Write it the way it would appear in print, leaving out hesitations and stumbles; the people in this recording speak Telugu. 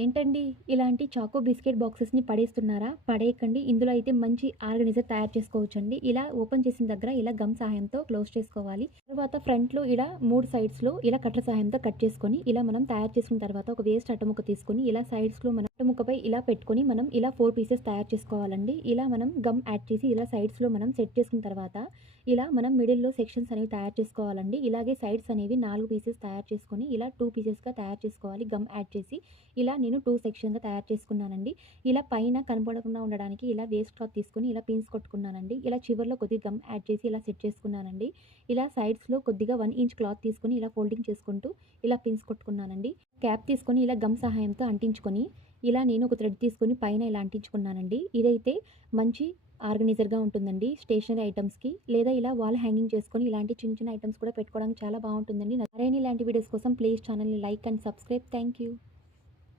ఏంటండి ఇలాంటి చాకో బిస్కెట్ బాక్సెస్‌ని పడేస్తున్నారా? పడేయకండి. ఇందులో అయితే మంచి ఆర్గనైజర్ తయారు చేసుకోవచ్చండి. ఇలా ఓపెన్ చేసిన దగ్గర ఇలా గమ్ సహాయంతో క్లోజ్ చేసుకోవాలి. తర్వాత ఫ్రంట్‌లో ఇలా 3 సైడ్స్‌లో ఇలా కట్టర్ సహాయంతో కట్ చేసుకొని, ఇలా మనం తయారు చేసుకున్న తర్వాత ఒక వేస్ట్ అట్టముక్క తీసుకొని, ఇలా సైడ్స్‌లో మనం అట్టముక్కపై ఇలా పెట్టుకొని, మనం ఇలా 4 పీసెస్ తయారు చేసుకోవాలండి. ఇలా మనం గమ్ యాడ్ చేసి, ఇలా సైడ్స్‌లో మనం సెట్ చేసుకున్న తర్వాత, ఇలా మనం మిడిల్‌లో సెక్షన్స్ అనేవి తయారు చేసుకోవాలండి. ఇలాగే సైడ్స్ అనేవి 4 పీసెస్ తయారు చేసుకొని, ఇలా 2 పీసెస్‌గా తయారు చేసుకోవాలి గమ్ యాడ్ చేసి. ఇలా నేను 2 సెక్షన్‌గా తయారు చేసుకున్నానండి. ఇలా పైన కనపడకుండా ఉండడానికి ఇలా వేస్ట్ క్లాత్ తీసుకొని ఇలా పిన్స్ కొట్టుకున్నానండి. ఇలా చివర్లో కొద్దిగా గమ్ యాడ్ చేసి ఇలా సెట్ చేసుకున్నానండి. ఇలా సైడ్స్‌లో కొద్దిగా 1 ఇంచ్ క్లాత్ తీసుకొని ఇలా ఫోల్డింగ్ చేసుకుంటూ ఇలా పిన్స్ కొట్టుకున్నానండి. క్యాప్ తీసుకొని ఇలా గమ్ సహాయంతో అంటించుకొని, ఇలా నేను ఒక థ్రెడ్ తీసుకొని పైన ఇలా అంటించుకున్నానండి. ఇదైతే మంచి ఆర్గనైజర్‌గా ఉంటుందండి స్టేషనరీ ఐటెమ్స్‌కి. లేదా ఇలా వాల్ హ్యాంగింగ్ చేసుకొని ఇలాంటి చిన్న చిన్న ఐటెమ్స్ కూడా పెట్టుకోవడానికి చాలా బావుంటుందండి. మరిన్ని ఇలాంటి వీడియోస్ కోసం ప్లీజ్ ఛానెల్‌ని like and subscribe. Thank you.